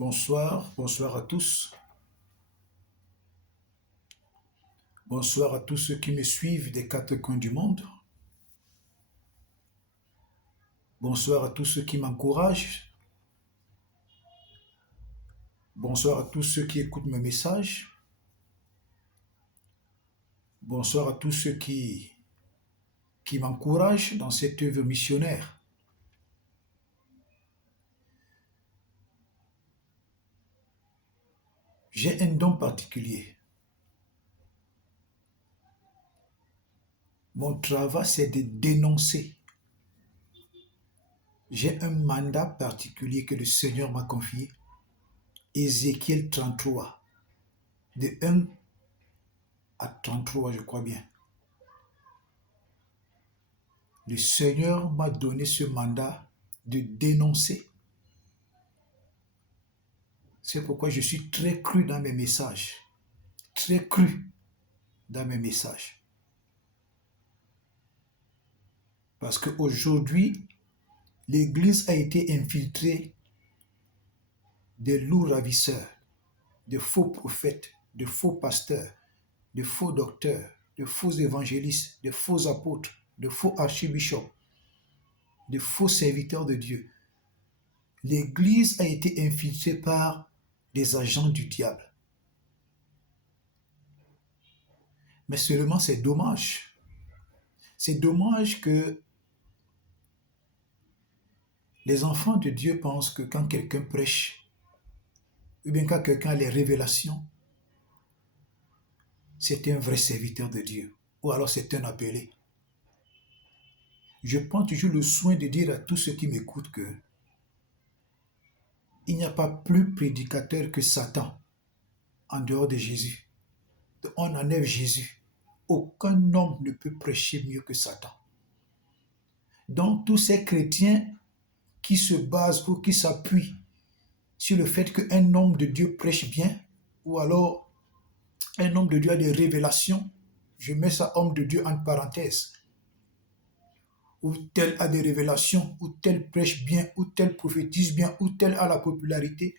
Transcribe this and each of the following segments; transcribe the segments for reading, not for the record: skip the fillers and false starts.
Bonsoir, bonsoir à tous. Bonsoir à tous ceux qui me suivent des quatre coins du monde. Bonsoir à tous ceux qui m'encouragent. Bonsoir à tous ceux qui écoutent mes messages. Bonsoir à tous ceux qui m'encouragent dans cette œuvre missionnaire. J'ai un don particulier. Mon travail, c'est de dénoncer. J'ai un mandat particulier que le Seigneur m'a confié. Ézéchiel 33, de 1 à 33, je crois bien. Le Seigneur m'a donné ce mandat de dénoncer. C'est pourquoi je suis très cru dans mes messages. Très cru dans mes messages. Parce qu'aujourd'hui, l'Église a été infiltrée de loups ravisseurs, de faux prophètes, de faux pasteurs, de faux docteurs, de faux évangélistes, de faux apôtres, de faux archibishops, de faux serviteurs de Dieu. L'Église a été infiltrée par des agents du diable. Mais seulement c'est dommage. C'est dommage que les enfants de Dieu pensent que quand quelqu'un prêche, ou bien quand quelqu'un a les révélations, c'est un vrai serviteur de Dieu, ou alors c'est un appelé. Je prends toujours le soin de dire à tous ceux qui m'écoutent que il n'y a pas plus prédicateur que Satan en dehors de Jésus. On enlève Jésus. Aucun homme ne peut prêcher mieux que Satan. Donc tous ces chrétiens qui se basent ou qui s'appuient sur le fait qu'un homme de Dieu prêche bien, ou alors un homme de Dieu a des révélations, je mets ça homme de Dieu en parenthèse, ou tel a des révélations, ou tel prêche bien, ou tel prophétise bien, ou tel a la popularité,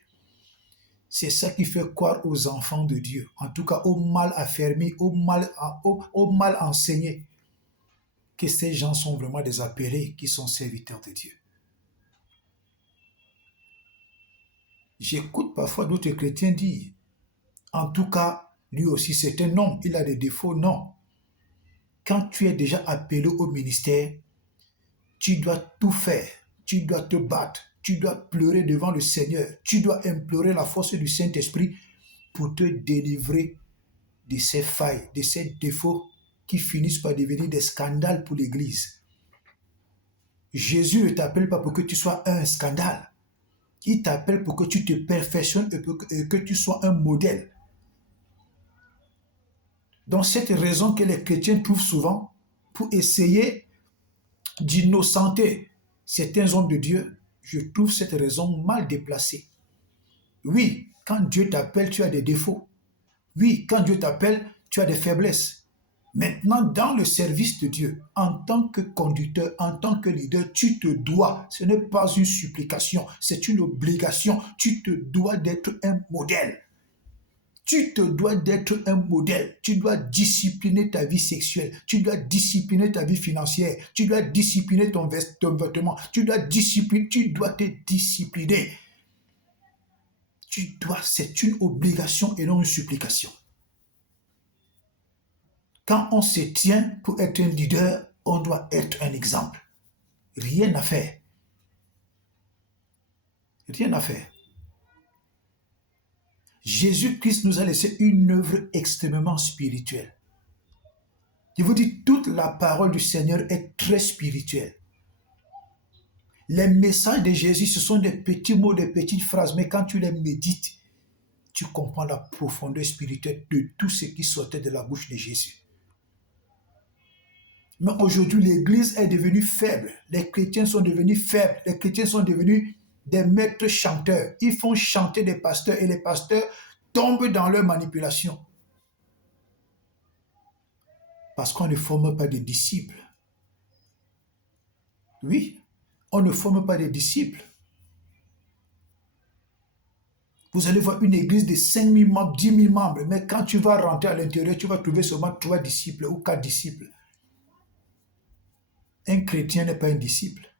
c'est ça qui fait croire aux enfants de Dieu, en tout cas au mal affermi, au mal enseigné, que ces gens sont vraiment des appelés qui sont serviteurs de Dieu. J'écoute parfois d'autres chrétiens dire, en tout cas, lui aussi c'est un homme, il a des défauts. Non. Quand tu es déjà appelé au ministère, tu dois tout faire, tu dois te battre, tu dois pleurer devant le Seigneur, tu dois implorer la force du Saint-Esprit pour te délivrer de ces failles, de ces défauts qui finissent par devenir des scandales pour l'Église. Jésus ne t'appelle pas pour que tu sois un scandale. Il t'appelle pour que tu te perfectionnes et que tu sois un modèle. Donc cette raison que les chrétiens trouvent souvent pour essayer d'innocenter certains hommes de Dieu, je trouve cette raison mal déplacée. Oui, quand Dieu t'appelle, tu as des défauts. Oui, quand Dieu t'appelle, tu as des faiblesses. Maintenant, dans le service de Dieu, en tant que conducteur, en tant que leader, tu te dois, ce n'est pas une supplication, c'est une obligation, tu te dois d'être un modèle. Tu te dois d'être un modèle. Tu dois discipliner ta vie sexuelle. Tu dois discipliner ta vie financière. Tu dois discipliner ton vêtement. Tu dois te discipliner. C'est une obligation et non une supplication. Quand on se tient pour être un leader, on doit être un exemple. Rien à faire. Rien à faire. Jésus-Christ nous a laissé une œuvre extrêmement spirituelle. Je vous dis, toute la parole du Seigneur est très spirituelle. Les messages de Jésus, ce sont des petits mots, des petites phrases, mais quand tu les médites, tu comprends la profondeur spirituelle de tout ce qui sortait de la bouche de Jésus. Mais aujourd'hui, l'Église est devenue faible. Les chrétiens sont devenus faibles. Les chrétiens sont devenus des maîtres chanteurs. Ils font chanter des pasteurs et les pasteurs tombent dans leur manipulation. Parce qu'on ne forme pas de disciples. Oui, on ne forme pas de disciples. Vous allez voir une église de 5 000 membres, 10 000 membres, mais quand tu vas rentrer à l'intérieur, tu vas trouver seulement 3 disciples ou 4 disciples. Un chrétien n'est pas un disciple.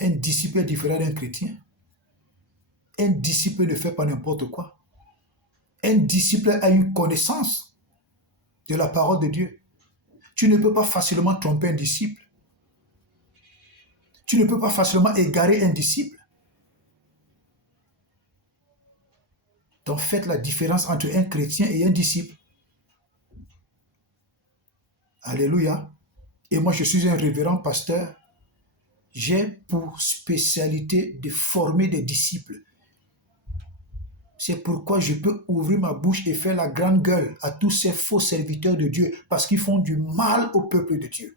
Un disciple est différent d'un chrétien. Un disciple ne fait pas n'importe quoi. Un disciple a une connaissance de la parole de Dieu. Tu ne peux pas facilement tromper un disciple. Tu ne peux pas facilement égarer un disciple. Donc faites la différence entre un chrétien et un disciple. Alléluia. Et moi, je suis un révérend pasteur. J'ai pour spécialité de former des disciples. C'est pourquoi je peux ouvrir ma bouche et faire la grande gueule à tous ces faux serviteurs de Dieu parce qu'ils font du mal au peuple de Dieu.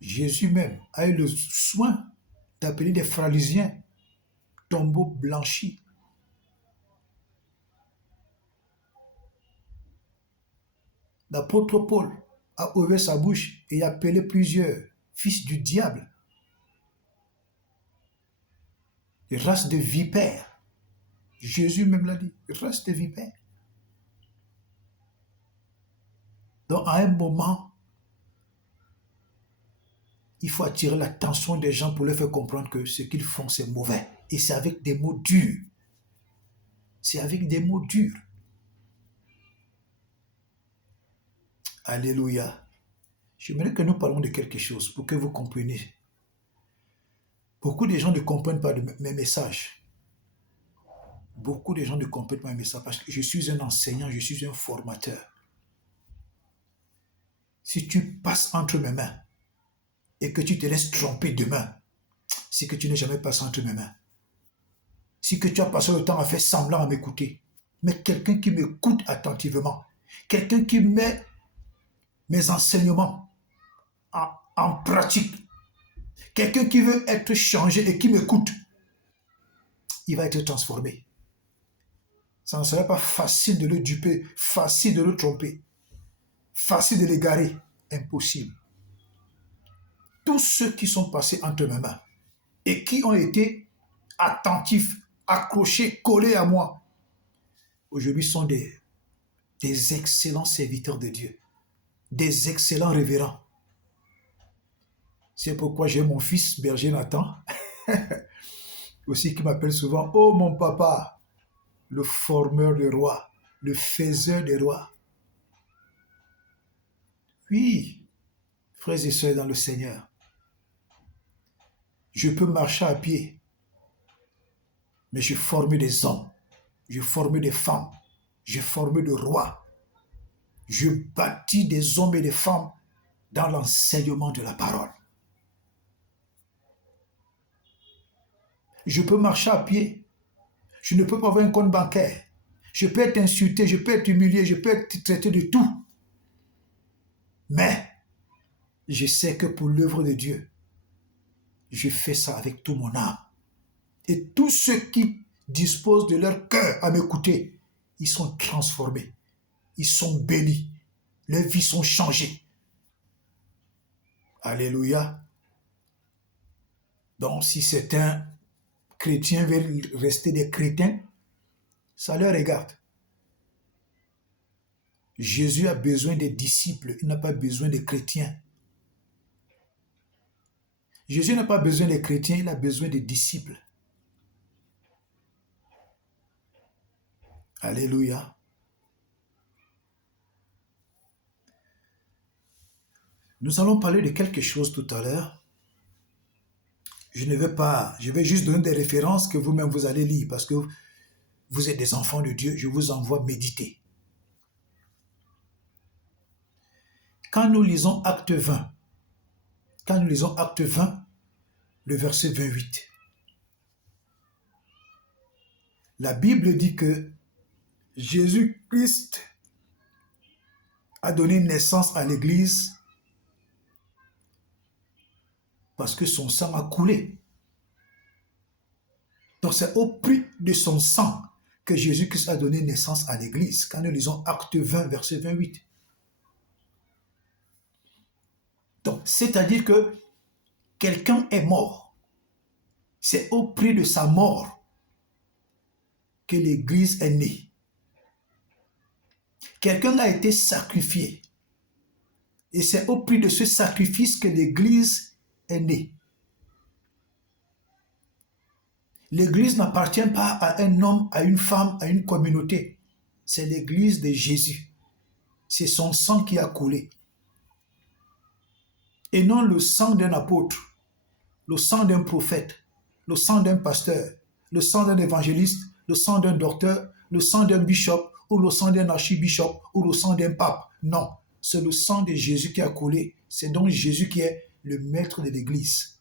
Jésus même a eu le soin d'appeler des pharisiens tombeaux blanchis. L'apôtre Paul a ouvert sa bouche et a appelé plusieurs fils du diable, des races de vipères. Jésus même l'a dit, race de vipères. Donc à un moment, il faut attirer l'attention des gens pour leur faire comprendre que ce qu'ils font, c'est mauvais. Et c'est avec des mots durs. C'est avec des mots durs. Alléluia. J'aimerais que nous parlons de quelque chose pour que vous compreniez. Beaucoup de gens ne comprennent pas mes messages. Beaucoup de gens ne comprennent pas mes messages parce que je suis un enseignant, je suis un formateur. Si tu passes entre mes mains et que tu te laisses tromper demain, c'est que tu n'es jamais passé entre mes mains. Si que tu as passé le temps à faire semblant à m'écouter, mais quelqu'un qui m'écoute attentivement, quelqu'un qui met mes enseignements en pratique, quelqu'un qui veut être changé et qui m'écoute, il va être transformé. Ça ne serait pas facile de le duper, facile de le tromper, facile de l'égarer, impossible. Tous ceux qui sont passés entre mes mains et qui ont été attentifs, accrochés, collés à moi, aujourd'hui sont des excellents serviteurs de Dieu, des excellents révérends. C'est pourquoi j'ai mon fils berger Nathan, aussi qui m'appelle souvent « Oh mon papa !» le formeur des rois, le faiseur des rois. Oui, frères et sœurs dans le Seigneur, je peux marcher à pied, mais je forme des hommes, je forme des femmes, je forme des rois. Je bâtis des hommes et des femmes dans l'enseignement de la parole. Je peux marcher à pied, je ne peux pas avoir un compte bancaire. Je peux être insulté, je peux être humilié, je peux être traité de tout. Mais je sais que pour l'œuvre de Dieu, je fais ça avec tout mon âme. Et tous ceux qui disposent de leur cœur à m'écouter, ils sont transformés, ils sont bénis, leurs vies sont changées. Alléluia. Donc si certains chrétiens veulent rester des chrétiens, ça leur regarde. Jésus a besoin des disciples, il n'a pas besoin des chrétiens. Jésus n'a pas besoin des chrétiens, il a besoin des disciples. Alléluia. Nous allons parler de quelque chose tout à l'heure. Je vais juste donner des références que vous-même vous allez lire parce que vous êtes des enfants de Dieu, je vous envoie méditer. Quand nous lisons Acte 20, le verset 28, la Bible dit que Jésus-Christ a donné naissance à l'Église parce que son sang a coulé. Donc c'est au prix de son sang que Jésus-Christ a donné naissance à l'Église. Quand nous lisons Acte 20, verset 28. Donc, c'est-à-dire que quelqu'un est mort, c'est au prix de sa mort que l'Église est née. Quelqu'un a été sacrifié. Et c'est au prix de ce sacrifice que l'Église est née. L'Église n'appartient pas à un homme, à une femme, à une communauté. C'est l'Église de Jésus. C'est son sang qui a coulé. Et non le sang d'un apôtre, le sang d'un prophète, le sang d'un pasteur, le sang d'un évangéliste, le sang d'un docteur, le sang d'un bishop, ou le sang d'un archibishop, ou le sang d'un pape. Non, c'est le sang de Jésus qui a coulé. C'est donc Jésus qui est le maître de l'Église.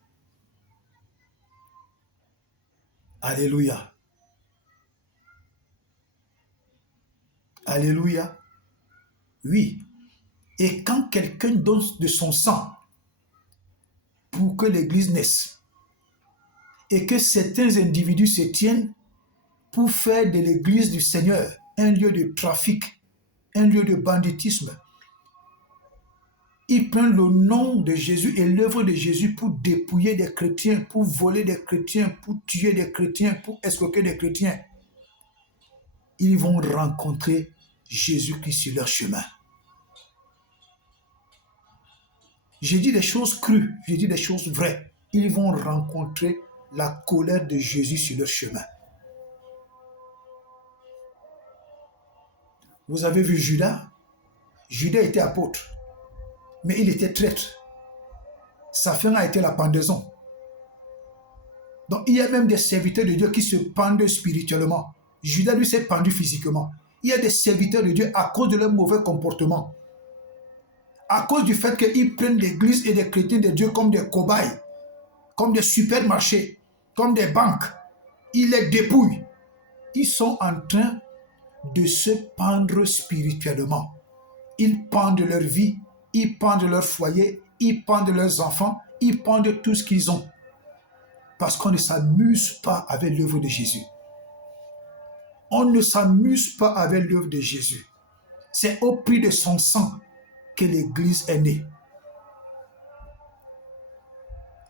Alléluia. Alléluia. Oui. Et quand quelqu'un donne de son sang pour que l'Église naisse, et que certains individus se tiennent pour faire de l'Église du Seigneur un lieu de trafic, un lieu de banditisme, ils prennent le nom de Jésus et l'œuvre de Jésus pour dépouiller des chrétiens, pour voler des chrétiens, pour tuer des chrétiens, pour escroquer des chrétiens. Ils vont rencontrer Jésus-Christ sur leur chemin. J'ai dit des choses crues, j'ai dit des choses vraies. Ils vont rencontrer la colère de Jésus sur leur chemin. Vous avez vu Judas? Judas était apôtre, mais il était traître. Sa fin a été la pendaison. Donc il y a même des serviteurs de Dieu qui se pendent spirituellement. Judas lui s'est pendu physiquement. Il y a des serviteurs de Dieu à cause de leur mauvais comportement. À cause du fait qu'ils prennent l'Église et les chrétiens de Dieu comme des cobayes, comme des supermarchés, comme des banques. Ils les dépouillent. Ils sont en train de se pendre spirituellement. Ils pendent leur vie, ils pendent leur foyer, ils pendent leurs enfants, ils pendent tout ce qu'ils ont. Parce qu'on ne s'amuse pas avec l'œuvre de Jésus. On ne s'amuse pas avec l'œuvre de Jésus. C'est au prix de son sang que l'Église est née.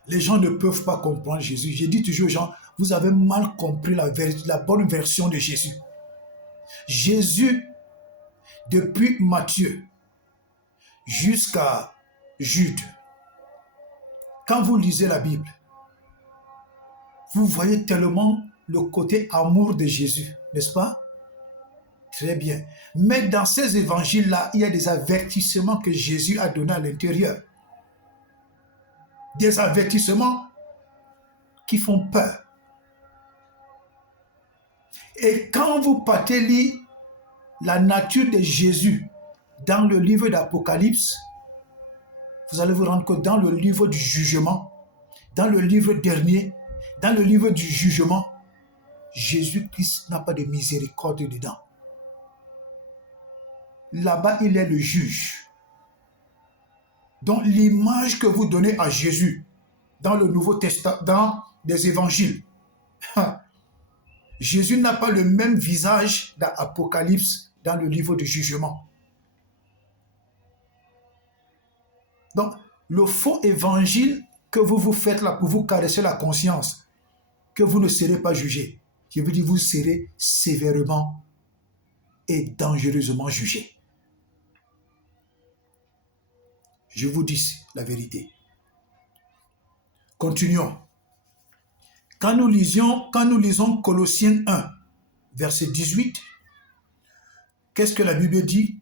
Les gens ne peuvent pas comprendre Jésus. Je dis toujours aux gens, vous avez mal compris la bonne version de Jésus. Jésus, depuis Matthieu jusqu'à Jude, quand vous lisez la Bible, vous voyez tellement le côté amour de Jésus, n'est-ce pas? Très bien. Mais dans ces évangiles-là, il y a des avertissements que Jésus a donnés à l'intérieur. Des avertissements qui font peur. Et quand vous partez lire la nature de Jésus dans le livre d'Apocalypse, vous allez vous rendre compte dans le livre du jugement, dans le livre dernier, dans le livre du jugement, Jésus-Christ n'a pas de miséricorde dedans. Là-bas, il est le juge. Donc, l'image que vous donnez à Jésus dans le Nouveau Testament, dans les évangiles, Jésus n'a pas le même visage dans l'Apocalypse, dans le livre du jugement. Donc, le faux évangile que vous vous faites là pour vous caresser la conscience, que vous ne serez pas jugé, je veux dire, vous serez sévèrement et dangereusement jugé. Je vous dis la vérité. Continuons. Quand nous lisons Colossiens 1, verset 18, qu'est-ce que la Bible dit?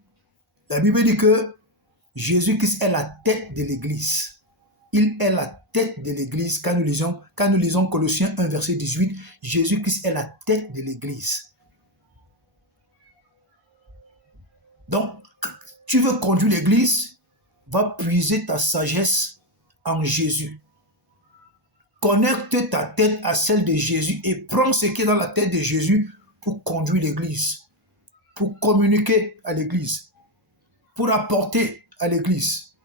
La Bible dit que Jésus-Christ est la tête de l'Église. Il est la tête de l'Église. Quand nous lisons Colossiens 1, verset 18, Jésus-Christ est la tête de l'Église. Donc, tu veux conduire l'Église, va puiser ta sagesse en Jésus. Connecte ta tête à celle de Jésus et prends ce qui est dans la tête de Jésus pour conduire l'Église, pour communiquer à l'Église, pour apporter à l'Église.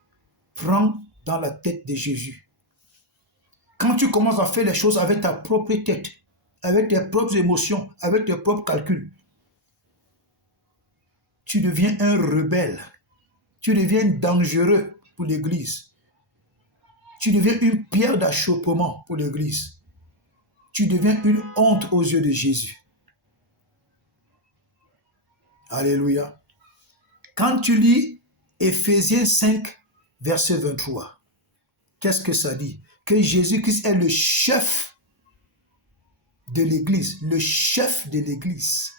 Prends dans la tête de Jésus. Quand tu commences à faire les choses avec ta propre tête, avec tes propres émotions, avec tes propres calculs, tu deviens un rebelle. Tu deviens dangereux pour l'Église. Tu deviens une pierre d'achoppement pour l'Église. Tu deviens une honte aux yeux de Jésus. Alléluia. Quand tu lis Éphésiens 5, verset 23, qu'est-ce que ça dit? Que Jésus-Christ est le chef de l'Église. Le chef de l'Église.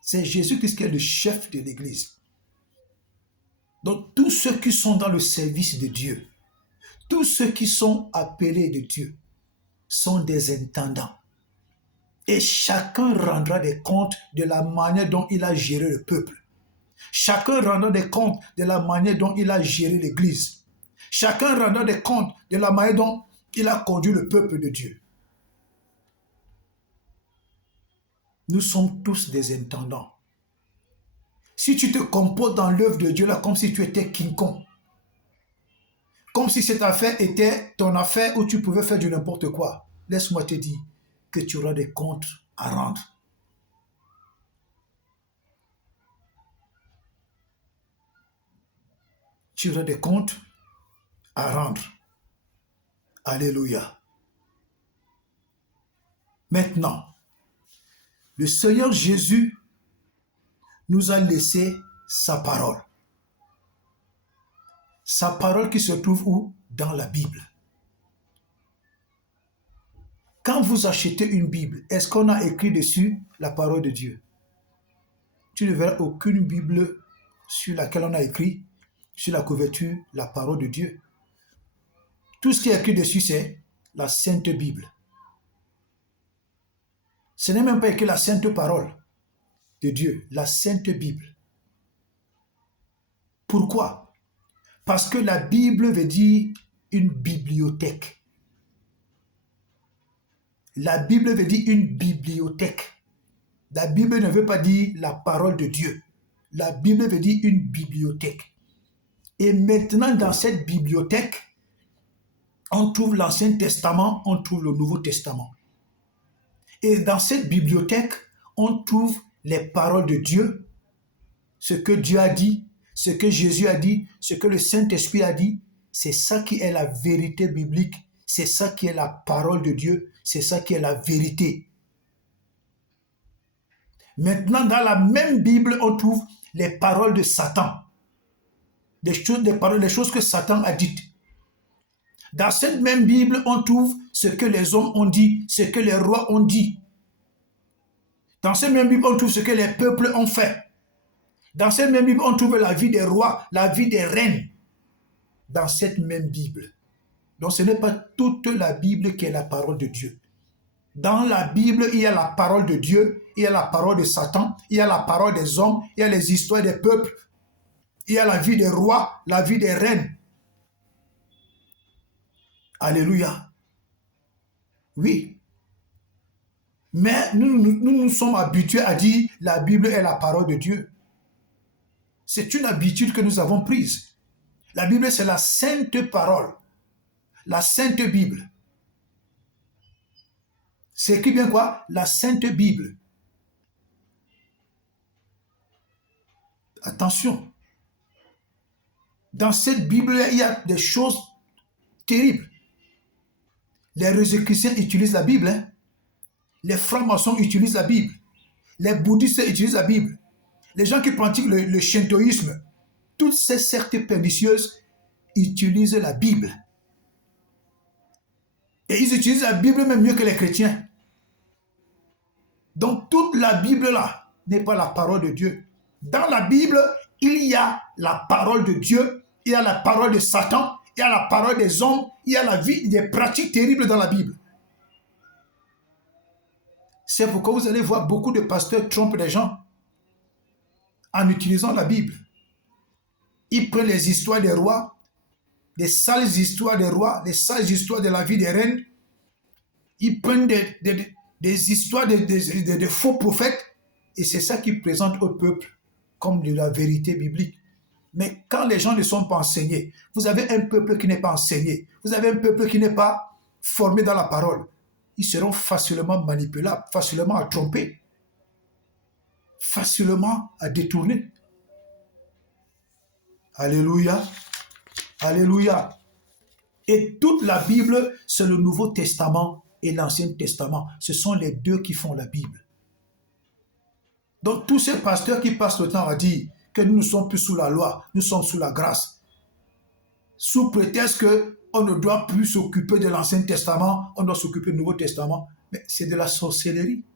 C'est Jésus-Christ qui est le chef de l'Église. Donc tous ceux qui sont dans le service de Dieu, tous ceux qui sont appelés de Dieu, sont des intendants. Et chacun rendra des comptes de la manière dont il a géré le peuple. Chacun rendra des comptes de la manière dont il a géré l'Église. Chacun rendra des comptes de la manière dont il a conduit le peuple de Dieu. Nous sommes tous des intendants. Si tu te comportes dans l'œuvre de Dieu là comme si tu étais King Kong, comme si cette affaire était ton affaire où tu pouvais faire du n'importe quoi, laisse-moi te dire que tu auras des comptes à rendre. Tu auras des comptes à rendre. Alléluia. Maintenant, le Seigneur Jésus nous a laissé sa parole. Sa parole qui se trouve où? Dans la Bible. Quand vous achetez une Bible, est-ce qu'on a écrit dessus la parole de Dieu? Tu ne verras aucune Bible sur laquelle on a écrit sur la couverture la parole de Dieu. Tout ce qui est écrit dessus, c'est la Sainte Bible. Ce n'est même pas écrit la Sainte Parole de Dieu, la Sainte Bible. Pourquoi? Parce que la Bible veut dire une bibliothèque. La Bible veut dire une bibliothèque. La Bible ne veut pas dire la parole de Dieu. La Bible veut dire une bibliothèque. Et maintenant, dans cette bibliothèque, on trouve l'Ancien Testament, on trouve le Nouveau Testament. Et dans cette bibliothèque, on trouve les paroles de Dieu, ce que Dieu a dit, ce que Jésus a dit, ce que le Saint-Esprit a dit. C'est ça qui est la vérité biblique. C'est ça qui est la parole de Dieu. C'est ça qui est la vérité. Maintenant, dans la même Bible, on trouve les paroles de Satan. Des choses que Satan a dites. Dans cette même Bible, on trouve ce que les hommes ont dit, ce que les rois ont dit. Dans cette même Bible, on trouve ce que les peuples ont fait. Dans cette même Bible, on trouve la vie des rois, la vie des reines. Dans cette même Bible. Donc ce n'est pas toute la Bible qui est la parole de Dieu. Dans la Bible, il y a la parole de Dieu, il y a la parole de Satan, il y a la parole des hommes, il y a les histoires des peuples, il y a la vie des rois, la vie des reines. Alléluia. Oui. Mais nous sommes habitués à dire la Bible est la parole de Dieu. C'est une habitude que nous avons prise. La Bible, c'est la sainte parole. La sainte Bible. C'est écrit bien quoi? La sainte Bible. Attention. Dans cette Bible, il y a des choses terribles. Les Rosicruciens utilisent la Bible. Hein? Les francs-maçons utilisent la Bible. Les bouddhistes utilisent la Bible. Les gens qui pratiquent le shintoïsme, toutes ces sectes pernicieuses utilisent la Bible. Et ils utilisent la Bible même mieux que les chrétiens. Donc toute la Bible là n'est pas la parole de Dieu. Dans la Bible, il y a la parole de Dieu, il y a la parole de Satan, il y a la parole des hommes, il y a la vie des pratiques terribles dans la Bible. C'est pourquoi vous allez voir beaucoup de pasteurs trompent les gens en utilisant la Bible. Ils prennent les histoires des rois, les sales histoires des rois, les sales histoires de la vie des reines. Ils prennent des histoires de faux prophètes et c'est ça qu'ils présentent au peuple comme de la vérité biblique. Mais quand les gens ne sont pas enseignés, vous avez un peuple qui n'est pas enseigné, vous avez un peuple qui n'est pas formé dans la parole, ils seront facilement manipulables, facilement à tromper, facilement à détourner. Alléluia. Alléluia. Et toute la Bible, c'est le Nouveau Testament et l'Ancien Testament. Ce sont les deux qui font la Bible. Donc tous ces pasteurs qui passent le temps à dire que nous ne sommes plus sous la loi, nous sommes sous la grâce, sous prétexte qu'on ne doit plus s'occuper de l'Ancien Testament, on doit s'occuper du Nouveau Testament, mais c'est de la sorcellerie.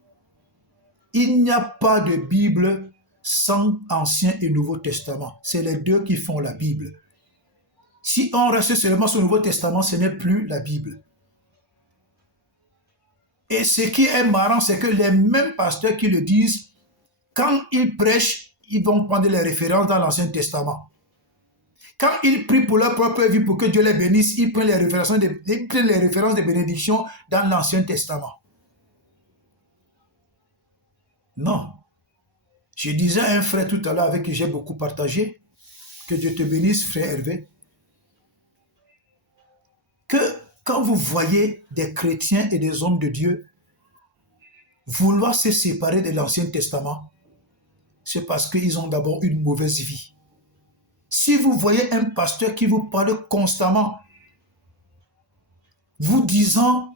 Il n'y a pas de Bible sans Ancien et Nouveau Testament. C'est les deux qui font la Bible. Si on reste seulement sur le Nouveau Testament, ce n'est plus la Bible. Et ce qui est marrant, c'est que les mêmes pasteurs qui le disent, quand ils prêchent, ils vont prendre les références dans l'Ancien Testament. Quand ils prient pour leur propre vie, pour que Dieu les bénisse, ils prennent les références de bénédiction dans l'Ancien Testament. Non. Je disais à un frère tout à l'heure avec qui j'ai beaucoup partagé, que Dieu te bénisse, frère Hervé, que quand vous voyez des chrétiens et des hommes de Dieu vouloir se séparer de l'Ancien Testament, c'est parce qu'ils ont d'abord une mauvaise vie. Si vous voyez un pasteur qui vous parle constamment, vous disant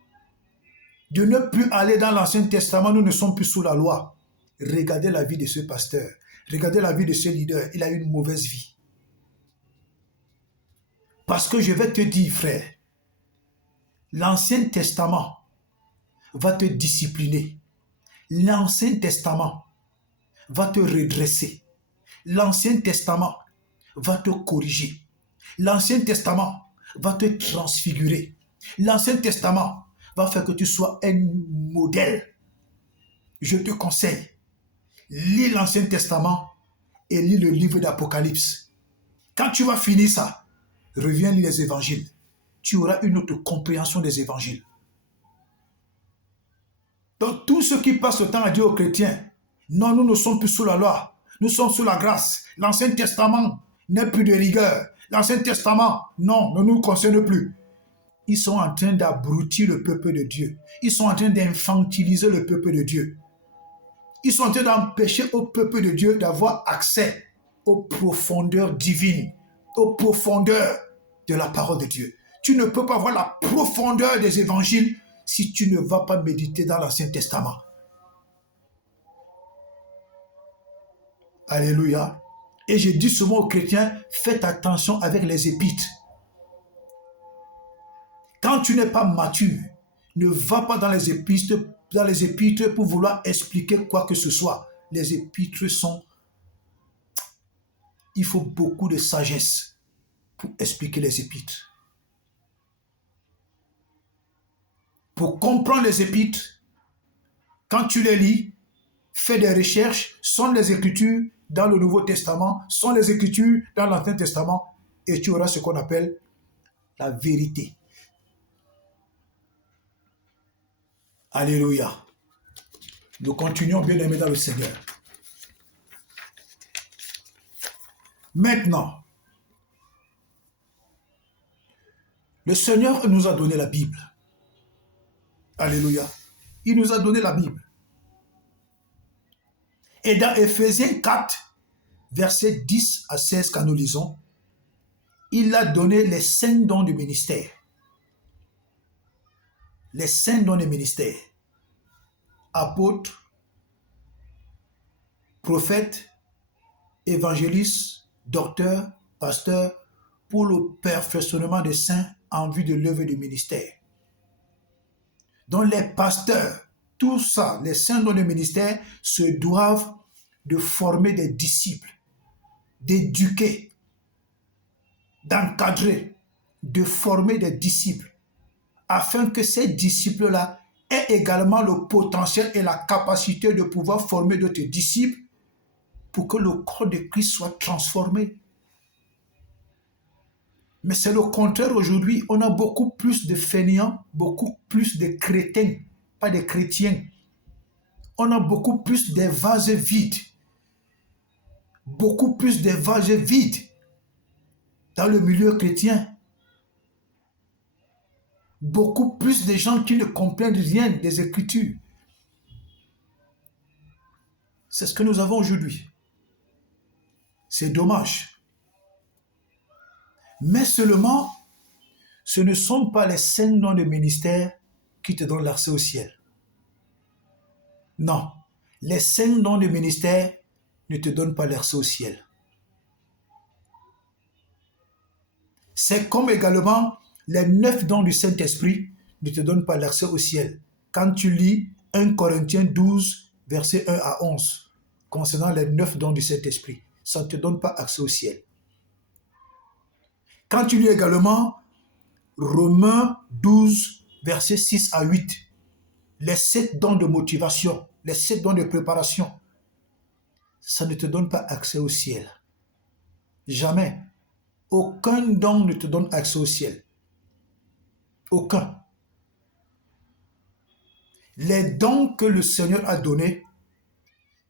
de ne plus aller dans l'Ancien Testament, nous ne sommes plus sous la loi, regardez la vie de ce pasteur, regardez la vie de ce leader, il a une mauvaise vie. Parce que je vais te dire, frère, l'Ancien Testament va te discipliner. L'Ancien Testament va te redresser. L'Ancien Testament va te corriger. L'Ancien Testament va te transfigurer. L'Ancien Testament va faire que tu sois un modèle. Je te conseille, lis l'Ancien Testament et lis le livre d'Apocalypse. Quand tu vas finir ça, reviens lire les évangiles. Tu auras une autre compréhension des évangiles. Donc, tous ceux qui passent le temps à dire aux chrétiens, non, nous ne sommes plus sous la loi, nous sommes sous la grâce. L'Ancien Testament n'est plus de rigueur. L'Ancien Testament, non, ne nous concerne plus. Ils sont en train d'abrutir le peuple de Dieu. Ils sont en train d'infantiliser le peuple de Dieu. Ils sont en train d'empêcher au peuple de Dieu d'avoir accès aux profondeurs divines, aux profondeurs de la parole de Dieu. Tu ne peux pas voir la profondeur des évangiles si tu ne vas pas méditer dans l'Ancien Testament. Alléluia. Et je dis souvent aux chrétiens, faites attention avec les épîtres. Quand tu n'es pas mature, ne va pas dans les épîtres pour vouloir expliquer quoi que ce soit. Les épîtres sont... Il faut beaucoup de sagesse pour expliquer les épîtres. Pour comprendre les épîtres, quand tu les lis, fais des recherches, sont les Écritures dans le Nouveau Testament, sont les Écritures dans l'Ancien Testament, et tu auras ce qu'on appelle la vérité. Alléluia. Nous continuons, bien aimés dans le Seigneur. Maintenant, le Seigneur nous a donné la Bible. Alléluia. Il nous a donné la Bible. Et dans Éphésiens 4, versets 10 à 16, quand nous lisons, il a donné les 5 dons du ministère. Les 5 dons du ministère. Apôtres, prophètes, évangélistes, docteurs, pasteurs, pour le perfectionnement des saints en vue de l'œuvre du ministère. Donc les pasteurs, tout ça, les 5 dons du ministère, se doivent de former des disciples, d'éduquer, d'encadrer, de former des disciples, afin que ces disciples-là aient également le potentiel et la capacité de pouvoir former d'autres disciples pour que le corps de Christ soit transformé. Mais c'est le contraire aujourd'hui. On a beaucoup plus de fainéants, beaucoup plus de crétins, pas de chrétiens. On a beaucoup plus de vases vides. Beaucoup plus de vases vides dans le milieu chrétien. Beaucoup plus de gens qui ne comprennent rien des Écritures. C'est ce que nous avons aujourd'hui. C'est dommage. Mais seulement, ce ne sont pas les 5 noms de ministère qui te donnent l'accès au ciel. Non, les 5 noms de ministère ne te donnent pas l'accès au ciel. C'est comme également les 9 dons du Saint-Esprit ne te donnent pas l'accès au ciel. Quand tu lis 1 Corinthiens 12, versets 1 à 11, concernant les 9 dons du Saint-Esprit, ça ne te donne pas accès au ciel. Quand tu lis également Romains 12, versets 6 à 8, les 7 dons de motivation, les 7 dons de préparation, ça ne te donne pas accès au ciel. Jamais. Aucun don ne te donne accès au ciel. Aucun. Les dons que le Seigneur a donnés,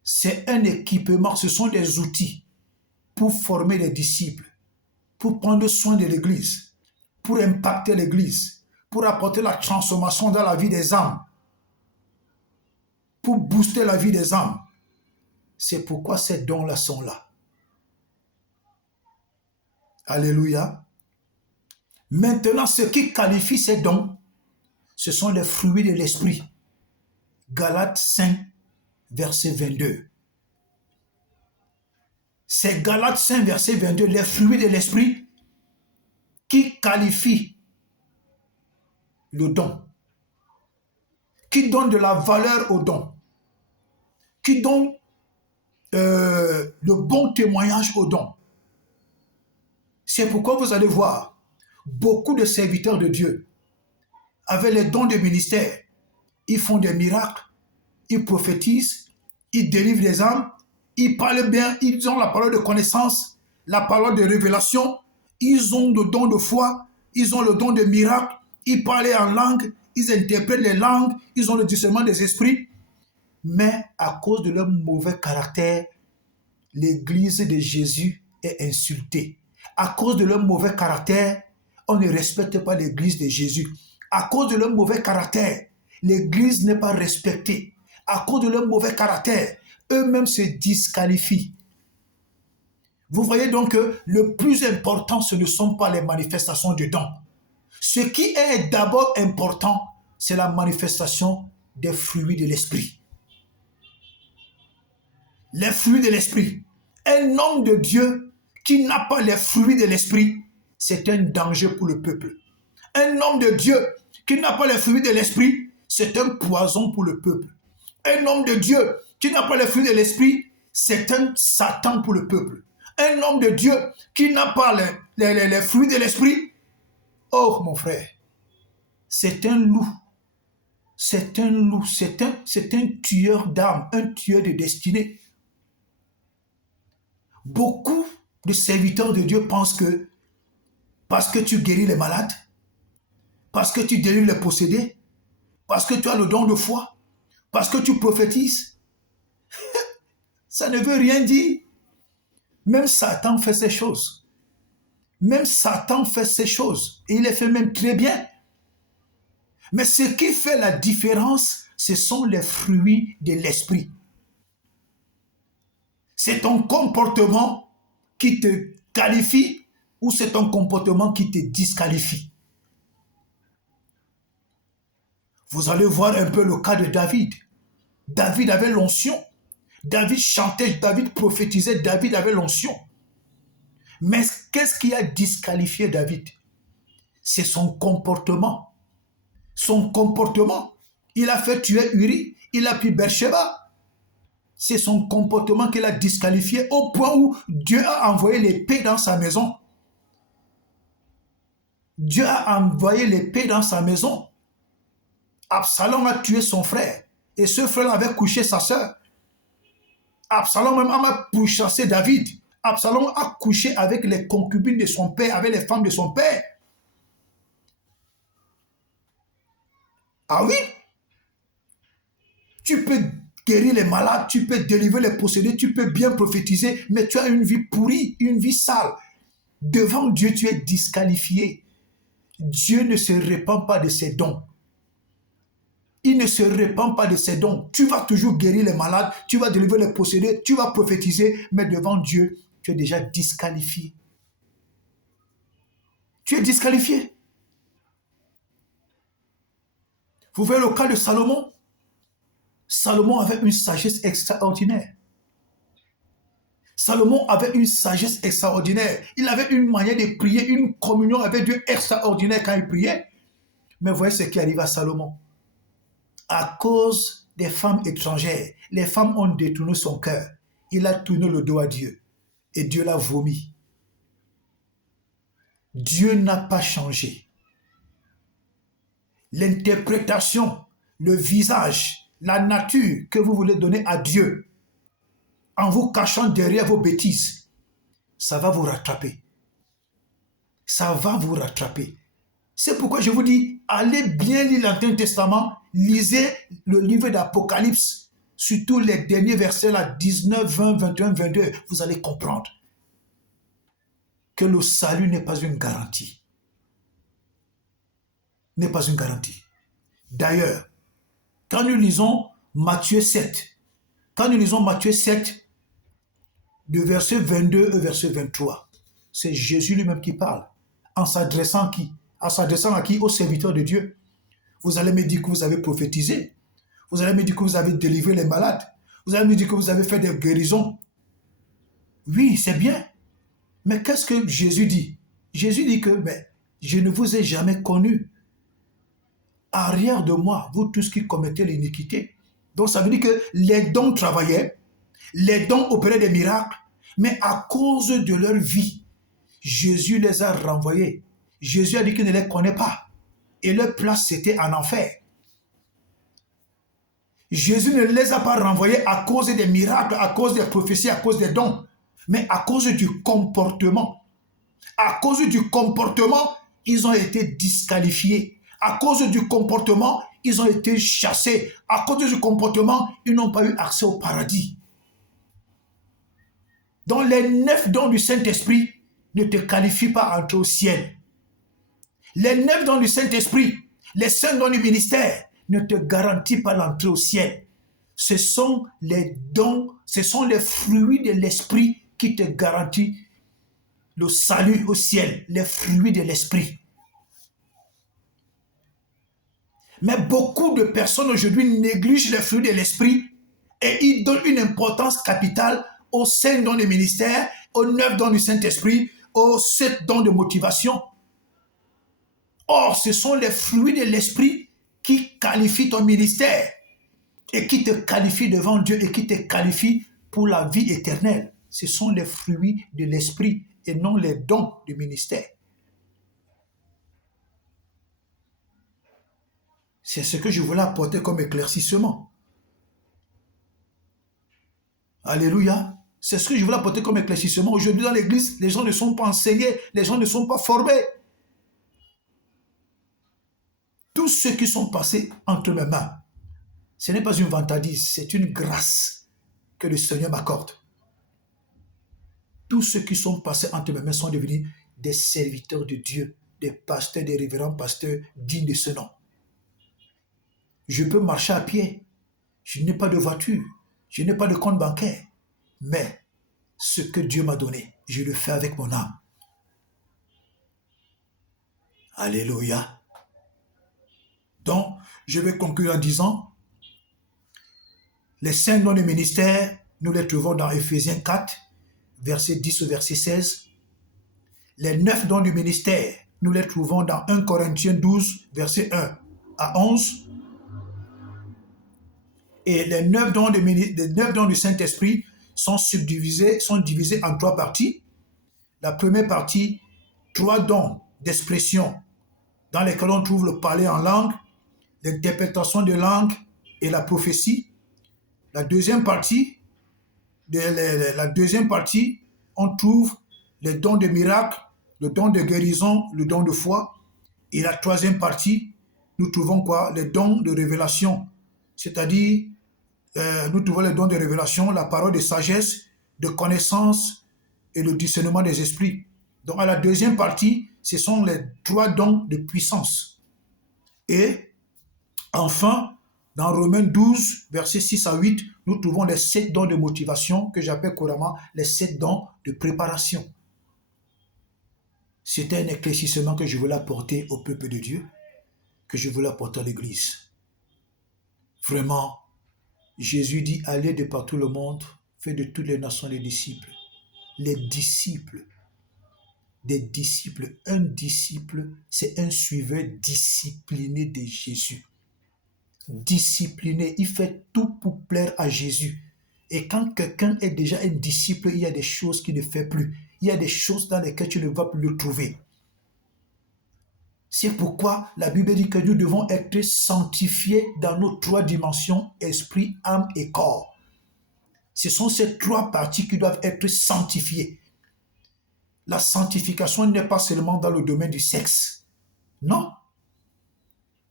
c'est un équipement, ce sont des outils pour former les disciples, pour prendre soin de l'Église, pour impacter l'Église, pour apporter la transformation dans la vie des âmes, pour booster la vie des âmes. C'est pourquoi ces dons-là sont là. Alléluia. Maintenant, ce qui qualifie ces dons, ce sont les fruits de l'esprit. Galates 5, verset 22. C'est Galates 5, verset 22, les fruits de l'esprit qui qualifient le don, qui donne de la valeur au don, qui donne le bon témoignage au don. C'est pourquoi vous allez voir beaucoup de serviteurs de Dieu avec les dons de ministère. Ils font des miracles, ils prophétisent, ils délivrent les âmes, ils parlent bien, ils ont la parole de connaissance, la parole de révélation, ils ont le don de foi, ils ont le don de miracle, ils parlent en langue, ils interprètent les langues, ils ont le discernement des esprits. Mais à cause de leur mauvais caractère, l'Église de Jésus est insultée. À cause de leur mauvais caractère, on ne respecte pas l'Église de Jésus. À cause de leur mauvais caractère, l'Église n'est pas respectée. À cause de leur mauvais caractère, eux-mêmes se disqualifient. Vous voyez donc que le plus important, ce ne sont pas les manifestations du don. Ce qui est d'abord important, c'est la manifestation des fruits de l'esprit. Les fruits de l'esprit. Un homme de Dieu qui n'a pas les fruits de l'esprit, c'est un danger pour le peuple. Un homme de Dieu qui n'a pas les fruits de l'esprit, c'est un poison pour le peuple. Un homme de Dieu qui n'a pas les fruits de l'esprit, c'est un Satan pour le peuple. Un homme de Dieu qui n'a pas les fruits de l'esprit, oh mon frère, c'est un loup. C'est un loup, c'est un tueur d'âme, un tueur de destinée. Beaucoup de serviteurs de Dieu pensent que parce que tu guéris les malades, parce que tu délivres les possédés, parce que tu as le don de foi, parce que tu prophétises, ça ne veut rien dire. Même Satan fait ces choses. Même Satan fait ces choses. Et il les fait même très bien. Mais ce qui fait la différence, ce sont les fruits de l'esprit. C'est ton comportement qui te qualifie ou c'est ton comportement qui te disqualifie. Vous allez voir un peu le cas de David. David avait l'onction. David chantait, David prophétisait, David avait l'onction. Mais qu'est-ce qui a disqualifié David? C'est son comportement. Son comportement. Il a fait tuer Uri, il a pris Beersheba. C'est son comportement qui l'a disqualifié au point où Dieu a envoyé l'épée dans sa maison. Dieu a envoyé l'épée dans sa maison. Absalom a tué son frère. Et ce frère avait couché sa sœur. Absalom même a pourchassé David. Absalom a couché avec les concubines de son père, avec les femmes de son père. Ah oui? Tu peux guérir les malades, tu peux délivrer les possédés, tu peux bien prophétiser, mais tu as une vie pourrie, une vie sale. Devant Dieu, tu es disqualifié. Dieu ne se répand pas de ses dons. Il ne se répand pas de ses dons. Tu vas toujours guérir les malades, tu vas délivrer les possédés, tu vas prophétiser, mais devant Dieu, tu es déjà disqualifié. Tu es disqualifié. Vous voyez le cas de Salomon? Salomon avait une sagesse extraordinaire. Salomon avait une sagesse extraordinaire. Il avait une manière de prier, une communion avec Dieu extraordinaire quand il priait. Mais voyez ce qui arrive à Salomon. À cause des femmes étrangères, les femmes ont détourné son cœur. Il a tourné le dos à Dieu. Et Dieu l'a vomi. Dieu n'a pas changé. L'interprétation, le visage, la nature que vous voulez donner à Dieu, en vous cachant derrière vos bêtises, ça va vous rattraper. Ça va vous rattraper. C'est pourquoi je vous dis, allez bien lire l'Ancien Testament, lisez le livre d'Apocalypse, surtout les derniers versets, là, 19, 20, 21, 22, vous allez comprendre que le salut n'est pas une garantie. N'est pas une garantie. D'ailleurs, quand nous lisons Matthieu 7, de verset 22 au verset 23, c'est Jésus lui-même qui parle, en s'adressant à qui? En s'adressant à qui? Aux serviteurs de Dieu. Vous allez me dire que vous avez prophétisé. Vous allez me dire que vous avez délivré les malades. Vous allez me dire que vous avez fait des guérisons. Oui, c'est bien. Mais qu'est-ce que Jésus dit? Jésus dit que je ne vous ai jamais connu. Arrière de moi, vous tous qui commettez l'iniquité. Donc ça veut dire que les dons travaillaient, les dons opéraient des miracles, mais à cause de leur vie, Jésus les a renvoyés. Jésus a dit qu'il ne les connaît pas. Et leur place, c'était en enfer. Jésus ne les a pas renvoyés à cause des miracles, à cause des prophéties, à cause des dons, mais à cause du comportement. À cause du comportement, ils ont été disqualifiés. À cause du comportement, ils ont été chassés. À cause du comportement, ils n'ont pas eu accès au paradis. Donc les 9 dons du Saint-Esprit ne te qualifient pas à entrer au ciel. Les 9 dons du Saint-Esprit, les 5 dons du ministère ne te garantissent pas l'entrée au ciel. Ce sont les dons, ce sont les fruits de l'Esprit qui te garantissent le salut au ciel, les fruits de l'Esprit. Mais beaucoup de personnes aujourd'hui négligent les fruits de l'Esprit et ils donnent une importance capitale aux 5 dons du ministère, aux 9 dons du Saint-Esprit, aux 7 dons de motivation. Or, ce sont les fruits de l'Esprit qui qualifient ton ministère et qui te qualifient devant Dieu et qui te qualifient pour la vie éternelle. Ce sont les fruits de l'Esprit et non les dons du ministère. C'est ce que je voulais apporter comme éclaircissement. Alléluia. C'est ce que je voulais apporter comme éclaircissement. Aujourd'hui dans l'église, les gens ne sont pas enseignés, les gens ne sont pas formés. Tous ceux qui sont passés entre mes mains, ce n'est pas une vantardise, c'est une grâce que le Seigneur m'accorde. Tous ceux qui sont passés entre mes mains sont devenus des serviteurs de Dieu, des pasteurs, des révérends pasteurs dignes de ce nom. Je peux marcher à pied, je n'ai pas de voiture, je n'ai pas de compte bancaire, mais ce que Dieu m'a donné, je le fais avec mon âme. Alléluia. Donc, je vais conclure en disant, les 5 dons du ministère, nous les trouvons dans Ephésiens 4, verset 10 au verset 16. Les 9 dons du ministère, nous les trouvons dans 1 Corinthiens 12, verset 1 à 11. Et les 9 dons du Saint-Esprit sont divisés en 3 parties. La première partie, 3 dons d'expression dans lesquels on trouve le parler en langue, l'interprétation de langue et la prophétie. La deuxième partie, on trouve les dons de miracles, le don de guérison, le don de foi. Et la troisième partie, nous trouvons quoi? Les dons de révélation. C'est-à-dire, nous trouvons les dons de révélation, la parole de sagesse, de connaissance et le discernement des esprits. Donc, à la deuxième partie, ce sont les 3 dons de puissance. Et enfin, dans Romains 12, versets 6 à 8, nous trouvons les 7 dons de motivation que j'appelle couramment les 7 dons de préparation. C'était un éclaircissement que je voulais apporter au peuple de Dieu, que je voulais apporter à l'Église. Vraiment, Jésus dit, allez de partout le monde, faites de toutes les nations des disciples. Les disciples, des disciples. Un disciple, c'est un suiveur discipliné de Jésus. Discipliné, il fait tout pour plaire à Jésus. Et quand quelqu'un est déjà un disciple, il y a des choses qu'il ne fait plus. Il y a des choses dans lesquelles tu ne vas plus le trouver. C'est pourquoi la Bible dit que nous devons être sanctifiés dans nos 3 dimensions, esprit, âme et corps. Ce sont ces 3 parties qui doivent être sanctifiées. La sanctification n'est pas seulement dans le domaine du sexe. Non.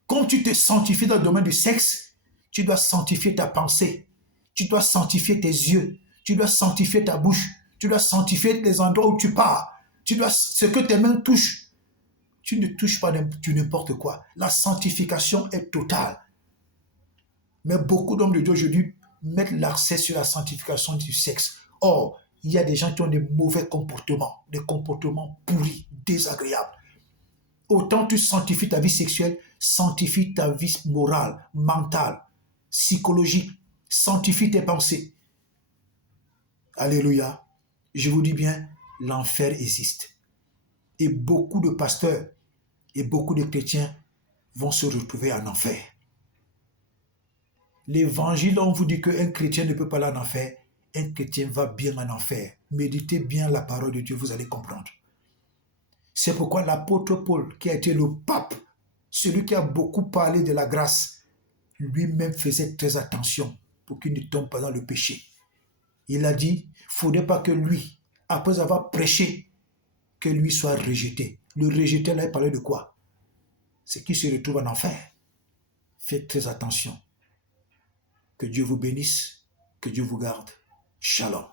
Quand tu te sanctifies dans le domaine du sexe, tu dois sanctifier ta pensée. Tu dois sanctifier tes yeux. Tu dois sanctifier ta bouche. Tu dois sanctifier les endroits où tu pars. Ce que tes mains touchent. Tu ne touches pas du n'importe quoi. La sanctification est totale. Mais beaucoup d'hommes de Dieu aujourd'hui mettent l'accent sur la sanctification du sexe. Or, il y a des gens qui ont des mauvais comportements, des comportements pourris, désagréables. Autant tu sanctifies ta vie sexuelle, sanctifie ta vie morale, mentale, psychologique, sanctifie tes pensées. Alléluia. Je vous dis bien, l'enfer existe. Et beaucoup de pasteurs et beaucoup de chrétiens vont se retrouver en enfer. L'évangile, on vous dit qu'un chrétien ne peut pas aller en enfer. Un chrétien va bien en enfer. Méditez bien la parole de Dieu, vous allez comprendre. C'est pourquoi l'apôtre Paul, qui a été le pape, celui qui a beaucoup parlé de la grâce, lui-même faisait très attention pour qu'il ne tombe pas dans le péché. Il a dit, il ne faudrait pas que lui, après avoir prêché, que lui soit rejeté. Le rejeté, là, il parlait de quoi? C'est qu'il se retrouve en enfer. Faites très attention. Que Dieu vous bénisse, que Dieu vous garde. Shalom.